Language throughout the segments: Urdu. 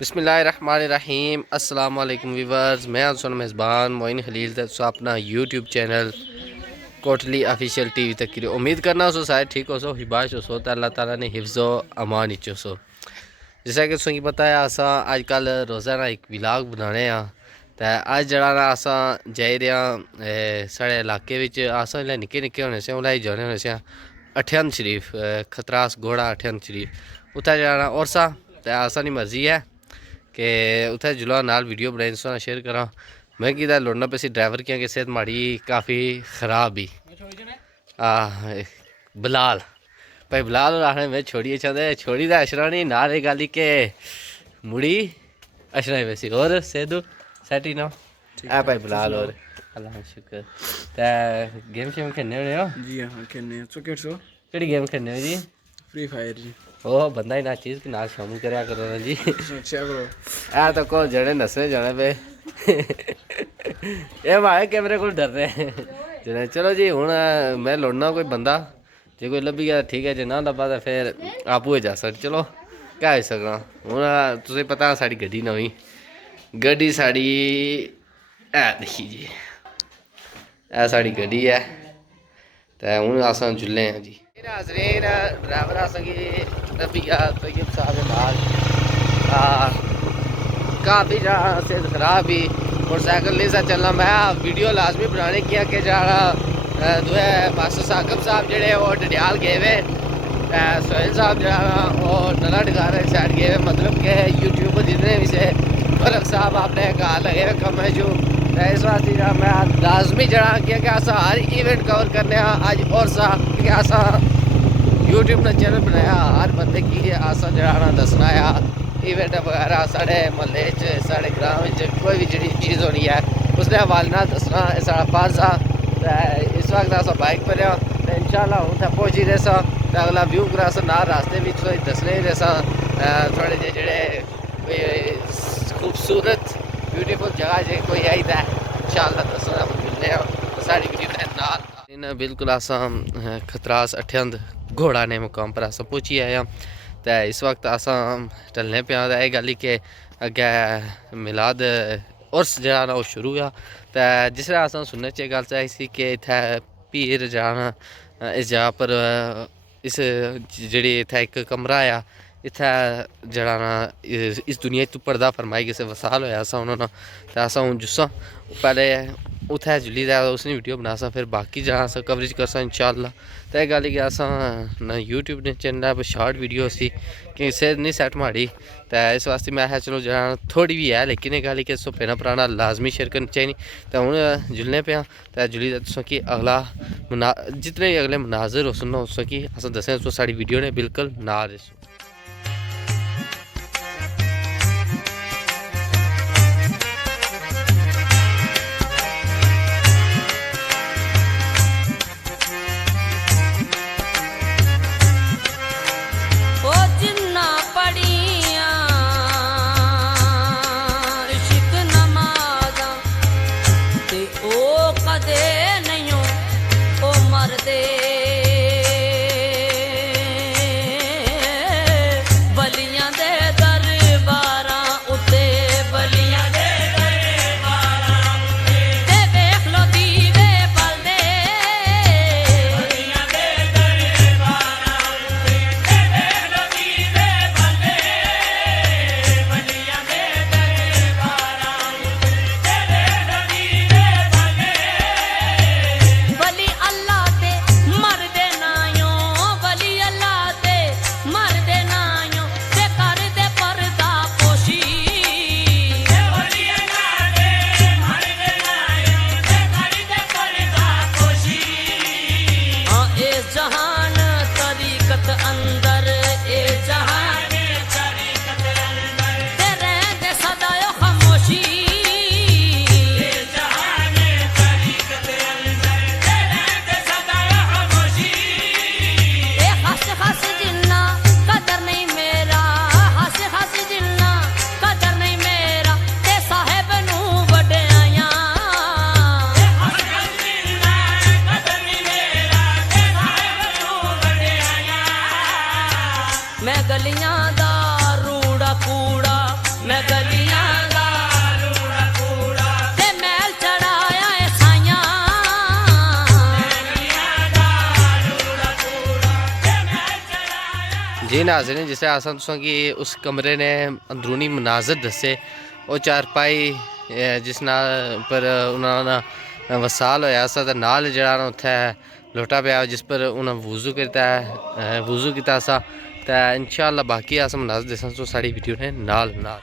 بسم اللہ الرحمن الرحیم۔ السلام علیکم ویورز، میں سن میزبان معین خلیل تو اپنا YouTube channel Kotli official T V تک کی امید کرنا سو سارے ٹھیک ہو سو حباش ہو سو تو اللہ تعالیٰ نے حفظ و امان ہی سو جیسا کہ تھی پتہ ہے اساں اج کل روزانہ ایک ولاگ بنانے ہاں تو اج جڑا نا اساں جائی رہے ہاں سارے علاقے وچ اساں نکے نکے ہونے سے انہیں جانے ہونے سے اٹھیان شریف خطراس گھوڑا اٹھیان شریف اتھا جڑا نا اور سا تو اساں دی مرضی ہے کہ اتھے جلوہ نال ویڈیو بنائی سونا شیئر کرا میں کیتا لوڑنا پہ سی ڈرائیور کیا کہ صحت ماڑی کافی خراب ہی بلال بھائی بلال اور آخر میں چھوڑیے چاہتے چھوڑی دا اشرا نہیں نال ایک گالی کہ مڑی اشرا ہی ویسی اور سیدو سیٹی نا اے بھائی بلال اور اللہ شکر تے گیم شیم کھیلنے ہونے ہو؟ جی ہاں کھیلنے ہیں سو سو کیڑی گیم کھیلنے ہو جی؟ فری فائر جی وہ بندہ ہی نہ چیز کے نال شامل کریا کرو نا جی اچھا کرو اے تو کو جڑے نسنے جانے پہ یہ مارے کیمرے کو ڈر رہے ہیں چلو جی ہوں میں لوڑنا کوئی بندہ جی کوئی لبھی گیا ٹھیک ہے جی نہ لبا تو پھر آپ ہی جا سکتے چلو کیا ہو سکنا ہوں تمہیں پتا ساری گڈی نویں گڈی ساری ہے دیکھی جی اے ساری گڈی ہے تو ہوں اساں جلے ہیں جی حاضرین ڈرائیور آساں کی لبھی گیا طیب صاحب لال کافی جہاں صحت خراب ہی موٹر سائیکل نہیں سا چلنا میں ویڈیو لازمی بنانے کیا کہ جہاں دوے ماسٹر ثاقب صاحب جڑے وہ ڈڈیال گئے ہوئے سہیل صاحب جہاں وہ نلا ڈگارے سائڈ گئے ہوئے مطلب کہ یوٹیوبر جتنے بھی سے فرق صاحب آپ نے کہا لگے ہوئے کم ہے جو اس واسطے جہاں میں لازمی جڑا کیا کہ اسا ہر ایونٹ کور کرنے ہاں اج اور سا کہ اسا یوٹیوب نے چینل بنایا ہر بندے کی اسا جڑا دسنا ہے ایونٹ وغیرہ ساڑھے محلے ساڑھے گراؤں کوئی بھی جڑی چیز ہونی ہے اس نے حوالے نال دسنا ساڑا فرض آ اس وقت اصا بائک پر ہاں انشاءاللہ ہوں تے پہنچی رہے سا تے اگلا ویو کرا سا نال راستے بھی دسنے ہی رہے سا تھوڑے جے جڑے کوئی خوبصورت بیوٹیفل جگہ جے کوئی آئی تے انشاءاللہ دسنا ملنے ہاں ساری ویڈیو دے نال بالکل اساں خطراس اٹھیند گھوڑا نے مقام پر اساں پہنچی آئے ہاں تو اس وقت اساں ٹلنے پیا یہ گل کہ اگے میلاد عرس جہاں نا وہ شروع ہوا تو جس طرح اساں سننے چ گل چاہی سی کہ اتھے پیر جہاں اس جگہ پر اس جڑی اتھے ایک کمرہ آیا اتھے جڑا نا اس دنیا تو پردہ فرمائی کسے وصال ہویا سا انہوں نے تو اساں ہوں جساں پہلے اتھے جلی دا اس نے ویڈیو بنا سا پھر باقی جہاں سا کوریج کرسا انشاءاللہ تو یہ گل کہ اساں نہ یوٹیوب نے چینل پر شارٹ ویڈیو سی کہ صحت نہیں سیٹ ماڑی تو اس واسطے میں چلو جہاں تھوڑی بھی ہے لیکن یہ گل کہ سو پینا پرانا لازمی شیئر کرنی چاہیے تو ہوں جلنے پیا تو جلی دسو کہ اگلا جتنے اگلے مناظر ہو سننا اس کی اصل دسیں تو ساری ویڈیو نے بالکل نہ رسو جی ناظرین جسے آسان تساں کی اس کمرے نے اندرونی مناظر دسے وہ چارپائی جس نال پر انہوں نے وصال ہویا سا تے نال جڑا نا اتھے لوٹا پیا جس پر انہوں وضو کرتا ہے وضو کیتا سا تے انشاءاللہ باقی آسان مناظر دساں تو ساڑی ویڈیو نے نال نال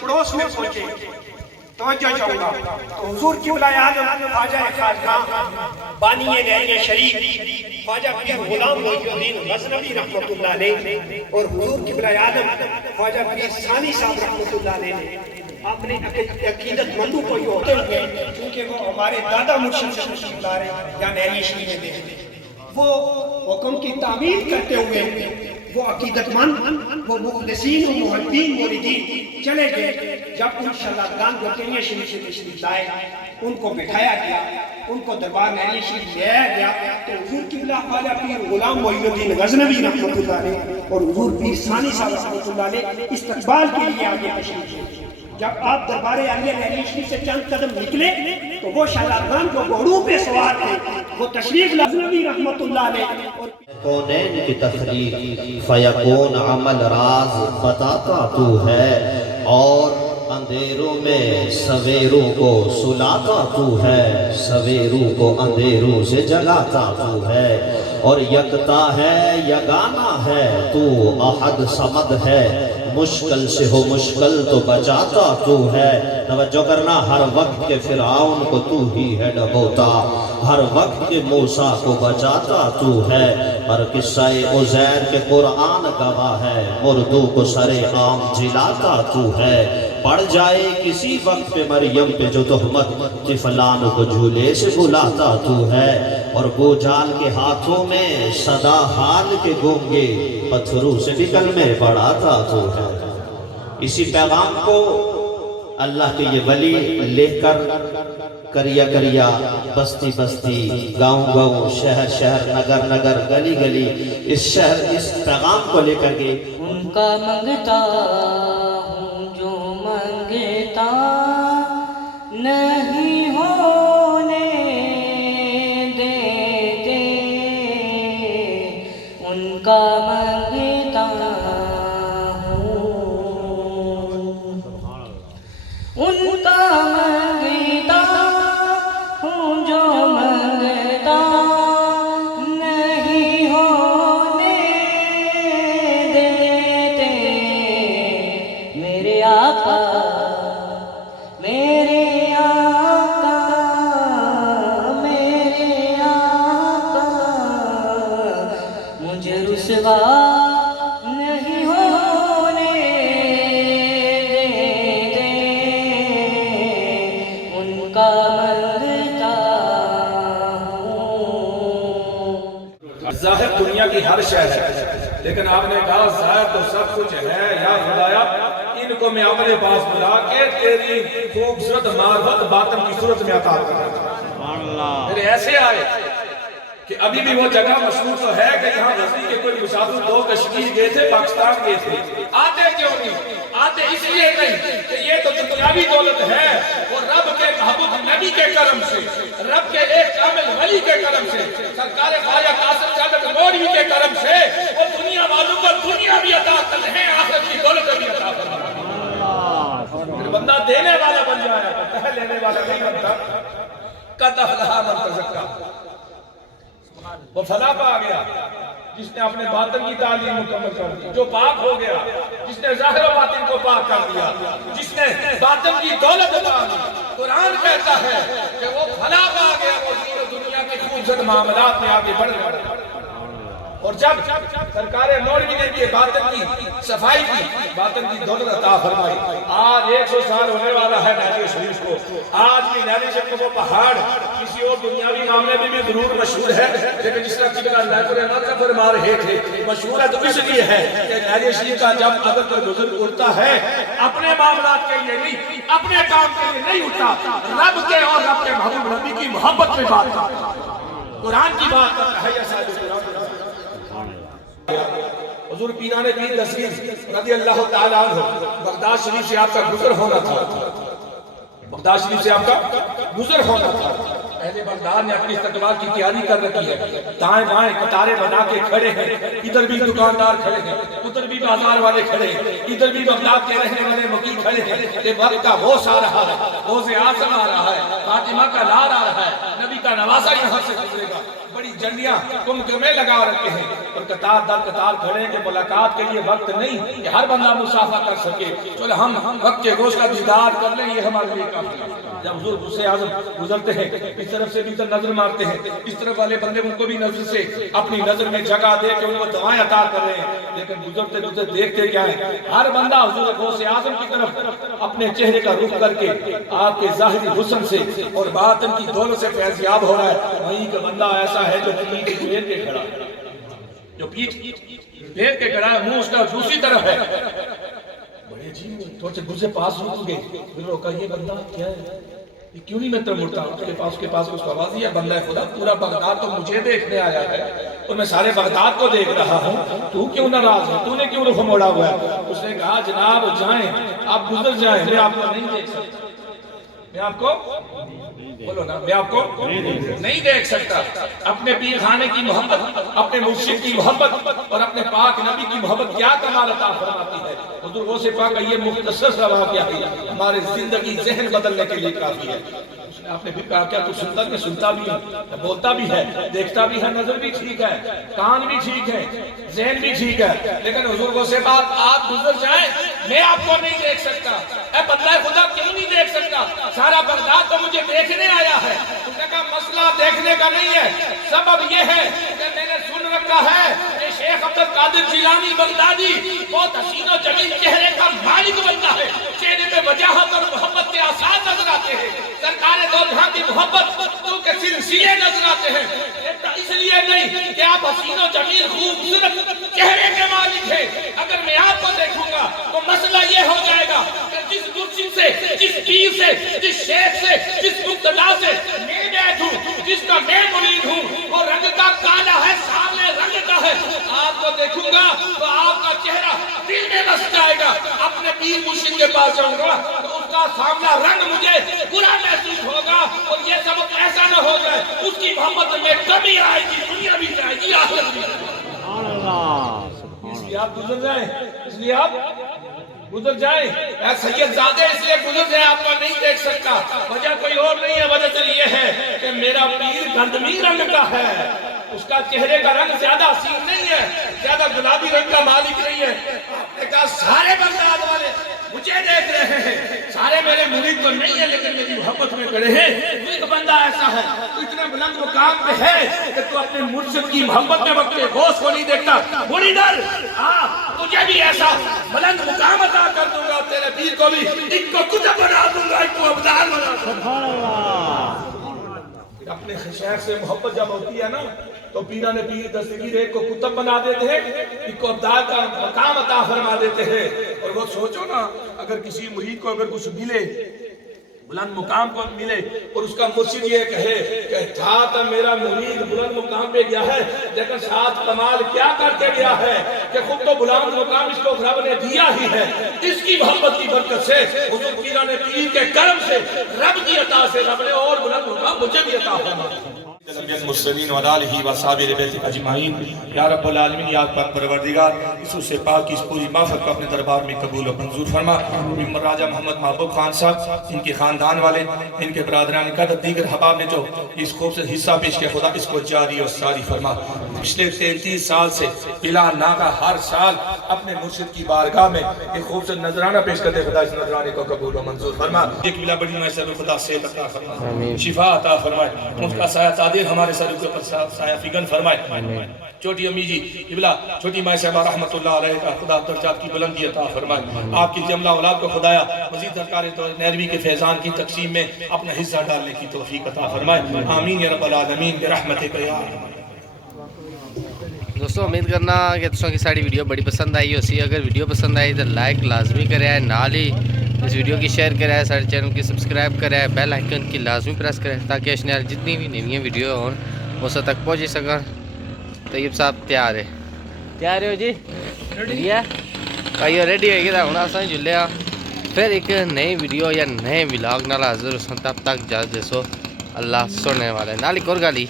پڑوس میں پہنچے توجہ چاہوں گا حضور کی ولایات خواجہ خاجگاں بانی نہریہ شریف خواجہ پیر غلام محی الدین غزنوی رحمۃ اللہ علیہ اور حضور کی ولایات خواجہ پیر ثانی صاحب رحمۃ اللہ علیہ نے اپنے عقیدت مندوں کو یہ ہوتے ہوئے کیونکہ وہ ہمارے دادا مرشد سے تشریف لا رہے یا نہریہ شریف میں دیکھتے وہ حکم کی تعمیل کرتے ہوئے وہ عقیدت مند وہ مخلصین و محبین موردین چلے گئے جب ان شہزادگان جو نہریہ شریف سے تشریف لائے ان کو بٹھایا گیا ان کو دربار نہریہ شریف لے آیا گیا تو حضور قبلہ خواجہ پیر غلام محی الدین غزنوی رحمۃ اللہ علیہ اور حضور پیر ثانی صاحب رحمۃ اللہ علیہ استقبال کے لیے آگے تشریف لائے جب آپ دربار عالیہ نہریہ شریف سے چند قدم نکلے تو وہ شہزادگان جو گھوڑوں پہ سوار تھے وہ تشریف غزنوی رحمۃ اللہ علیہ کونین کی تخلیق فیکون عمل راز بتاتا تو ہے اور اندھیروں میں سویروں کو سلاتا تو ہے سویروں کو اندھیروں سے جگاتا تو ہے اور یکتا ہے یگانا ہے تو احد صمد ہے مشکل سے ہو مشکل تو بچاتا تو ہے توجہ کرنا ہر وقت کے فرعون کو تو ہی ہے ڈبوتا ہر وقت کے موسیٰ کو بچاتا تو ہے ہر قصہ عزیر کے قرآن گواہ ہے مردوں کو سر عام جلاتا تو ہے پڑ جائے کسی وقت پہ مریم پہ جو تہمت طفلان کو جھولے سے بلاتا تو ہے اور بوجھال کے ہاتھوں میں صدا حال کے گونگے پتھروں سے بھی کلمے پڑھاتا تو ہے اسی پیغام کو اللہ کے یہ ولی لے کر کریا کریا بستی بستی گاؤں گاؤں شہر شہر نگر نگر گلی گلی اس شہر اس پیغام کو لے کر گئے ان کا منگتا ہوں جو منگتا نہیں ہونے دیتے ان کا منگتا ان کا منگتا ہوں جو منگتا نہیں ہونے دیتے میرے آقا میرے آقا میرے آقا مجھے رسوا نہیں ہونے ظاہر دنیا کی ہر شہر ہے لیکن آپ نے کہا ظاہر تو سب کچھ ہے یا خدایا ان کو میں اپنے پاس بلا کے تیری خوبصورت معرفت باطن کی صورت میں عطا کرتا پھر ایسے آئے کہ ابھی بھی وہ جگہ مشہور تو ہے کہ یہاں غزنی کے کوئی مسافر دو کشمیر گئے تھے پاکستان گئے تھے آتے کیوں نہیں آتے اس لیے نہیں کہ یہ تو دنیاوی دولت ہے وہ رب کے محبوب نبی کے کرم سے رب کے ایک کامل ولی کے کرم سے سرکار خواجہ قاسم سادات مولوی کے کرم سے وہ دنیا والوں کو دنیا بھی عطا کرتے ہیں آخرت کی دولت بھی عطا کرتے ہیں بندہ دینے والا بن جائے گا، لینے والا نہیں بنتا۔ قد افلح من تزکا، وہ فلاح پا گیا جس نے اپنے باطن کی تعلیم مکمل کر دی، جو پاک ہو گیا، جس نے ظاہر و باطن کو پاک کر دیا، جس نے باطن کی دولت پا لی۔ قرآن کہتا ہے کہ وہ فلاح پا گیا، وہ دین و دنیا کے خوبصورت معاملات میں آگے بڑھ گیا۔ اور جب سرکار مولوی نے بھی باطن کی صفائی کی، باطن کی دولت عطا فرمائی۔ آج 100 سال ہونے والا ہے نہری شریف کو، آج بھی نہری شریف کو پہاڑ کسی اور دنیاوی معاملے میں بھی ضرور مشہور ہے، لیکن جس طرح قبلہ اللہ کو رحمت کا فرما رہے تھے، مشہور ہے تو اس لیے ہے کہ نہری شریف کا جب اگر کوئی بزرگ اٹھتا ہے اپنے معاملات کے لیے نہیں، اپنے کام کے لیے نہیں اٹھتا، رب کے اور رب کے محبوب نبی کی محبت میں بات کرتا ہے، قرآن کی بات کرتا ہے۔ یا صاحب قرآن حضور پیران پیر دستگیر رضی اللہ تعالیٰ عنہ، بغداد شریف سے آپ کا گزر ہونا تھا، بغداد شریف سے آپ کا گزر ہونا تھا۔ اہل بغداد نے اپنی استقبال کی تیاری کر رکھی ہے، دائیں بائیں قطاریں بنا کے کھڑے ہیں، ادھر بھی دکاندار کھڑے ہیں، ادھر بھی بازار والے کھڑے ہیں، ادھر بھی بغداد کے رہنے والے مقیم کھڑے ہیں کہ وقت کا غوث آ رہا ہے، غوث اعظم آ رہا ہے، فاطمہ کا لال آ رہا ہے، نبی کا نواسہ یہاں سے گزرے گا۔ بڑی جنڈیاں کمکمے لگا رکھے ہیں اور قطار در قطار کھڑے ہیں کہ ملاقات کے لیے وقت نہیں کہ ہر بندہ مصافحہ کر سکے، چلو ہم وقت کے گوشت کا دیدار کر لیں، یہ ہمارے لیے کافی ہے۔ جب حضور غوث اعظم گزرتے ہیں، اس طرف سے بھی نظر مارتے ہیں، اس طرف والے بندے ان کو بھی نظر سے اپنی نظر میں جگہ دے کے ان کو دعائیں عطا کر رہے ہیں، لیکن گزرتے گزرتے دیکھتے کیا ہے، ہر بندہ حضور غوث اعظم کی طرف اپنے چہرے کا رخ کر کے آپ کے ظاہری حسن سے اور باطن کی دولت سے فیضیاب ہو رہا ہے۔ وہیں کا بندہ ایسا ہے جو پیٹ پھیر کے کھڑا ہے، جو پیٹ پھیر کے کھڑا ہے، منہ اس کا دوسری طرف ہے۔ بڑے عجیب تھوڑے سے گزے پاس رک گئے، پھر روکا یہ بندہ کیا ہے، یہ کیوں نہیں میں طرف مڑتا؟ اس کے پاس اس کو آواز دیا، بندہ خدا پورا بغداد تو مجھے دیکھنے آیا ہے اور میں سارے بغداد کو دیکھ رہا ہوں، تو کیوں ناراض ہے، تو نے کیوں رخ موڑا ہوا ہے؟ اس نے کہا جناب جائیں، آپ گزر جائیں، میں آپ کو نہیں دیکھ سکتا، میں آپ کو بولو نا، میں آپ کو نہیں دیکھ سکتا۔ اپنے پیر خانے کی محبت، اپنے مرشد کی محبت اور اپنے پاک نبی کی محبت کیا کمال عطا فرماتی ہے۔ حضور غوث پاک کا یہ مختصر سا واقعہ ہے، ہمارے زندگی ذہن بدلنے کے لیے کافی ہے۔ آپ نے بھی کہا کیا تو سنتا بھی، سنتا بھی ہے، بولتا بھی ہے، دیکھتا بھی ہے، نظر بھی ٹھیک ہے، کان بھی ٹھیک ہے، ذہن بھی ٹھیک ہے، لیکن حضور غوث پاک آپ گزر جائیں، میں آپ کو نہیں دیکھ سکتا۔ اے بندہ خدا کیوں نہیں دیکھ سکتا؟ سارا بغداد تو مجھے دیکھنے آیا ہے۔ اس نے کہا مسئلہ دیکھنے کا نہیں ہے، سبب یہ ہے کہ میں نے سن رکھا ہے کہ شیخ عبد القادر جیلانی بغدادی بہت حسین و جمیل چہرے کا مالک بنتا ہے، چہرے پہ وجاہت اور محبت کے آثار نظر آتے ہیں، سرکار دو جہاں کی محبت تو کے سلسلے نظر آتے ہیں۔ اس لیے نہیں کہ آپ حسین و جمیل خوبصورت چہرے کے مالک ہیں، اگر میں آپ کو دیکھوں گا تو مسئلہ یہ ہو جائے گا کہ جس مرشد سے، جس پیر سے، جس شیخ سے، جس مقتدا سے میں بیعت ہوں، جس کا میں مرید ہوں، وہ رنگ کا کالا ہے، سامنے رنگ کا ہے، آپ کو دیکھوں گا تو آپ کا چہرہ دل میں بس جائے گا۔ اپنے پیر مرشد کے پاس جاؤں گا تو اس کا سامنا رنگ مجھے برا محسوس ہوگا، اور یہ سبب ایسا نہ ہو جائے اس کی محبت میں کمی آئے گی، دنیا بھی جائے گی، آخرت بھی جائے گی۔ اس لیے آپ گزر جائیں، اس لیے آپ گزر جائیں، اے سید زادے اس لیے گزر جائیں، آپ کو نہیں دیکھ سکتا، وجہ کوئی اور نہیں ہے، وجہ صرف یہ ہے کہ میرا پیر گندمی رنگ کا ہے، اس کا چہرے کا رنگ زیادہ حسین نہیں ہے، زیادہ گلابی رنگ کا مالک نہیں ہے۔ آپ نے کہا سارے بغداد والے مجھے دیکھ رہے ہیں، سارے میرے مرید تو نہیں ہیں لیکن میری محبت میں کھڑے ہیں، ایک بندہ ایسا ہے تو اتنا بلند مقام پہ ہے کہ تو اپنے مرشد کی محبت میں وقت غوث کو نہیں دیکھتا، بڑی در تجھے بھی ایسا بلند مقام عطا کر دوں گا، تیرے پیر کو بھی ایک کو کتب بنا دوں گا، ایک کو ابدال بنا دوں گا۔ اپنے شیخ سے محبت جب ہوتی ہے نا تو پیران پیر دستگیر ایک کو کتب بنا دیتے ہیں، ایک کو ابدال کا مقام عطا فرما دیتے ہیں۔ اور وہ سوچو نا، اگر کسی مرید کو اگر کچھ ملے بلند مقام کو ملے اور اس کا مرشد یہ کہے کہ جہاں میرا مرید بلند مقام پہ گیا ہے لیکن ساتھ کمال کیا کر کے گیا ہے کہ خود تو بلند مقام اس کو رب نے دیا ہی ہے، اس کی محبت کی برکت سے حضور پیران پیر کے کرم سے رب کی عطا سے رب نے اور بلند مقام مجھے بھی عطا فرمایا۔ المرسلین و آلہ و صحابہ بیت اجمعین، یا رب العالمین، یا پاک پروردگار اس سے پاک کی اس پوری محفل کو اپنے دربار میں قبول و منظور فرما۔ راجہ محمد محبوب خان صاحب، ان کے خاندان والے، ان کے برادران قدر، دیگر حباب نے جو اس خوبصورت حصہ پیش کیا، خدا اس کو جاری اور ساری فرما۔ پچھلے 33 سال سے بلا ناغہ ہر سال اپنے مرشد کی بارگاہ میں ایک خوبصورت نذرانہ پیش کرتے، خدا اس نذرانے کو قبول و منظور فرما۔ ایک بلا بڑی محسن خدا صحت عطا فرما، شفا عطا فرمائے، ان کا سایہ تعدیر ہمارے سر کے اوپر سایہ فگن فرمائے۔ چھوٹی امی جی ابلا چھوٹی مائی صاحبہ رحمت اللہ علیہ کا خدا درجات کی بلندی عطا فرمائے، آپ کی جملہ اولاد کو خدایا مزید سرکار نیروی کے فیضان کی تقسیم میں اپنا حصہ ڈالنے کی توفیق عطا فرمائے، آمین یا رب العالمین برحمتک یا ارحم۔ دوستو امید کرنا کہ تساں کی ساری ویڈیو بڑی پسند آئی ہوسی۔ اگر ویڈیو پسند آئی تو لائک لازمی کرے، نال ہی اس ویڈیو کی شیئر کرے، سارے چینل کی سبسکرائب کرے، بیل آئیکن کی لازمی پریس کرے تاکہ اس نے جتنی بھی نئی ویڈیو ہون اس تک پہنچ سکیں۔ طیب صاحب تیار ہے؟ تیار ہو جی؟ ریڈی ہے؟ آئیے ریڈی ہوئے گی تو ہوں اصل جلے ہاں پھر ایک نئی ویڈیو یا نئے ولاگ نال حاضر ہو، تب تک اجازت دیسو، اللہ سننے والے نال ایک اور گل ہی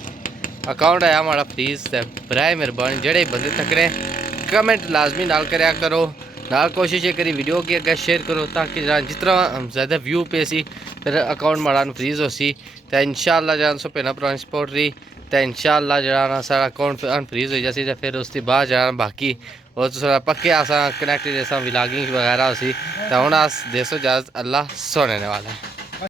اکاؤنٹ ہے ہمارا فریز، برائے مہربانی جڑے بندے تکڑے کمنٹ لازمی نال کریا کرو، نال کوشش یہ کری ویڈیو کی اگر شیئر کرو تاکہ جتنا زیادہ ویو پہ سی پھر اکاؤنٹ ماڑا فریز ہو سی تو انشاءاللہ جان سو پینا پرانی سپورٹ رہی تو انشاءاللہ جانا سارا اکاؤنٹ انفریز ہو جاسی تو پھر اس کے بعد جانا باقی اور تو سارا پکے آسان کنیکٹ جیسا ولاگنگ وغیرہ ہو سی تو ہوں دیسو اجازت، اللہ سونے والا ہے۔